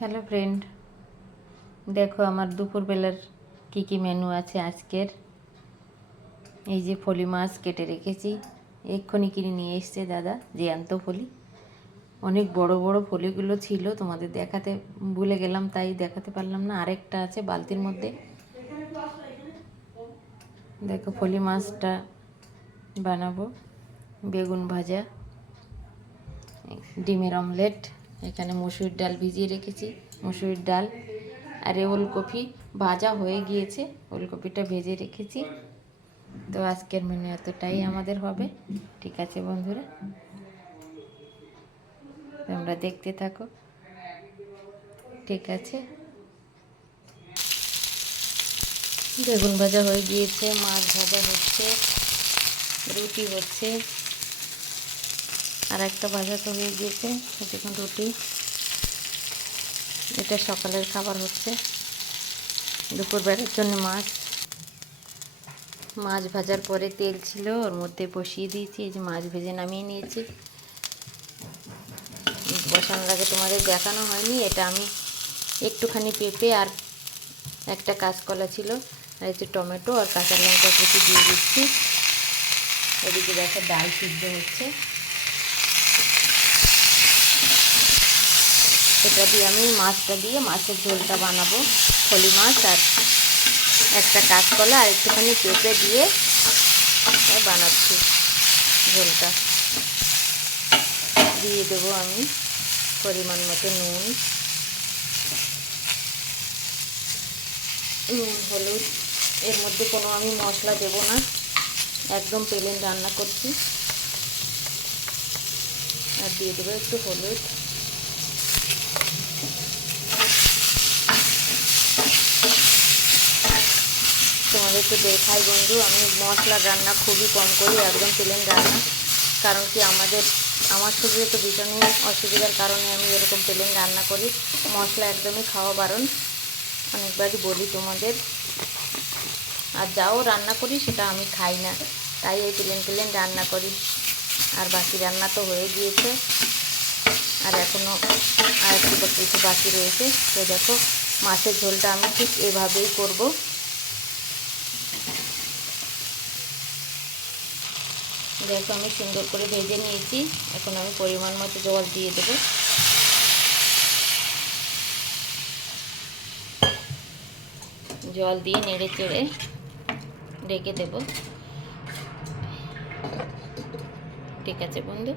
Hello friend, দেখো আমার দুপুরবেলার কী মেনু আছে আজকের। এই যে ফলি মাছ কেটে রেখেছি, এক্ষুনি কিনে নিয়ে এসছে দাদা, জ্যান্ত ফলি। অনেক বড় বড় ফলিগুলো ছিল, তোমাদের দেখাতে ভুলে গেলাম, তাই দেখাতে পারলাম না। আরেকটা আছে বালতির মধ্যে। দেখো ফলি মাছটা বানাবো, বেগুন ভাজা, ডিমের অমলেট, এখানে মসুর ডাল ভিজিয়ে রেখেছি, মসুর ডাল, আর ওলকপি ভাজা হয়ে গিয়েছে, ওলকপিটা ভেজে রেখেছি। তো আজকের মেনু এতটাই আমাদের হবে। ঠিক আছে বন্ধুরা, তোমরা দেখতে থাকো। ঠিক আছে, বেগুন ভাজা হয়ে গিয়েছে, মাছ ভাজা হচ্ছে, রুটি হচ্ছে, আর একটা ভাজা তো হয়ে গিয়েছে, দেখুন রুটি। এটা সকালের খাবার হচ্ছে, দুপুরবেলার জন্য মাছ ভাজার পরে তেল ছিল, ওর মধ্যে বসিয়ে দিয়েছি। এই যে মাছ ভেজে নামিয়ে নিয়েছি। বসানোর আগে তোমাদের দেখানো হয়নি, এটা আমি একটুখানি পেঁপে আর একটা কাঁচকলা ছিল, আর এই যে টমেটো আর কাঁচা লঙ্কা কুচি দিয়ে দিচ্ছি। এদিকে দেখো ডাল সিদ্ধ হচ্ছে, এটা দিয়ে আমি মাছটা দিয়ে মাছের ঝোলটা বানাবো। ফলি মাছ আর একটা কাঁচকলা আর একটুখানি পেঁপে দিয়ে বানাচ্ছি ঝোলটা। দিয়ে দেবো আমি পরিমাণ মতো নুন, হলুদ। এর মধ্যে কোনো আমি মশলা দেব না, একদম প্লেন রান্না করছি। আর দিয়ে দেবো একটু হলুদ। তোমাদের তো দেখাই বন্ধু, আমি মশলা রান্না খুবই কম করি, একদম প্লেন রান্না। কারণ কি আমার শরীরে তো ভীষণই অসুবিধার কারণে আমি এরকম প্লেন রান্না করি। মশলা একদমই খাওয়া বারণ, অনেকবারই বলি তোমাদের। আর যাও রান্না করি সেটা আমি খাই না, তাই এই প্লেন রান্না করি। আর বাকি রান্না তো হয়ে গিয়েছে, আর এখনও আর একটু কিছু বাকি রয়েছে। তো দেখো মাছের ঝোলটা আমি ঠিক এভাবেই করব। দেখো আমি সুন্দর করে ভেজে নিয়েছি, এখন আমি পরিমাণ মতো জল দিয়ে দেবো। জল দিয়ে নেড়ে চেড়ে রেখে দেব। ঠিক আছে বন্ধু,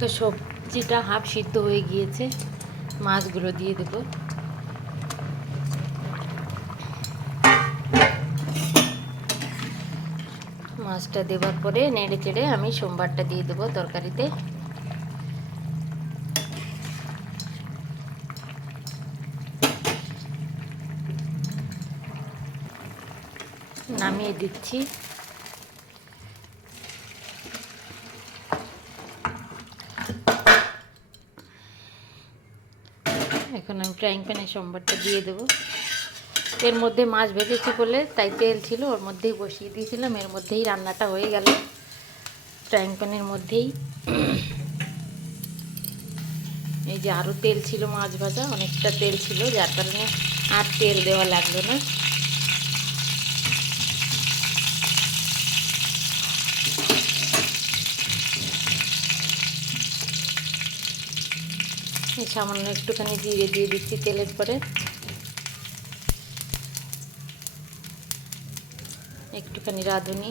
তো সবজিটা হাফ সিদ্ধ হয়ে গিয়েছে, মাছগুলো দিয়ে দেব। মাছটা দেওয়ার পরে নেড়ে চেড়ে আমি সোমবারটা দিয়ে দেবো তরকারিতে। নামিয়ে দিচ্ছি। এখন আমি ফ্রাইং প্যানে সোমবারটা দিয়ে দেবো। এর মধ্যে মাছ ভেজেছি বলে তাই তেল ছিল, ওর মধ্যেই বসিয়ে দিয়েছিলাম, এর মধ্যেই রান্নাটা হয়ে গেল, ফ্রাইং প্যানের মধ্যেই। এই যে আরও তেল ছিল, মাছ ভাজা অনেকটা তেল ছিল, যার কারণে আর তেল দেওয়া লাগলো না। সামান্য একটুখানি জিরে দিয়ে দিচ্ছি তেলের পরে, একটুখানি রাঁধুনি।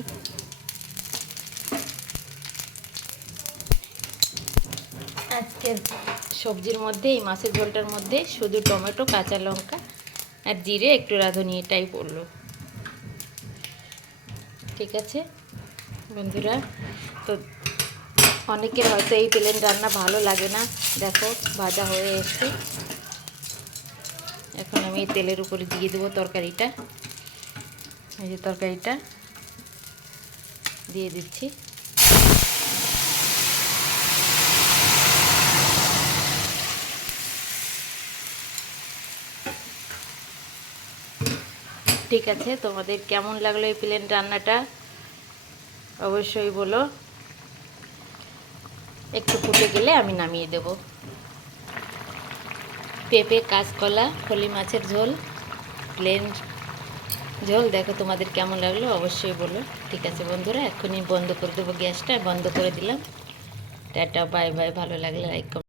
আজকের সবজির মধ্যে, এই মাছের ঝোলটার মধ্যে শুধু টমেটো, কাঁচা লঙ্কা আর জিরে, একটু রাঁধুনি, এটাই পড়লো। ঠিক আছে বন্ধুরা, তো অনেকের হয়তো এই প্লেন রান্না ভালো লাগে না। দেখো ভাজা হয়ে এসছে, এখন আমি এই তেলের উপরে দিয়ে দেবো তরকারিটা। এই যে তরকারিটা দিয়ে দিচ্ছি। ঠিক আছে, তোমাদের কেমন লাগলো এই প্লেন রান্নাটা অবশ্যই বলো। একটু ফুটে গেলে আমি নামিয়ে দেব। পেঁপে, কাঁচকলা, ফলি মাছের ঝোল, প্লেন ঝোল। দেখো তোমাদের কেমন লাগলো অবশ্যই বলো। ঠিক আছে বন্ধুরা, এক্ষুনি বন্ধ করে দেবো গ্যাসটা। বন্ধ করে দিলাম। Tata, bye bye. ভালো লাগলে লাইক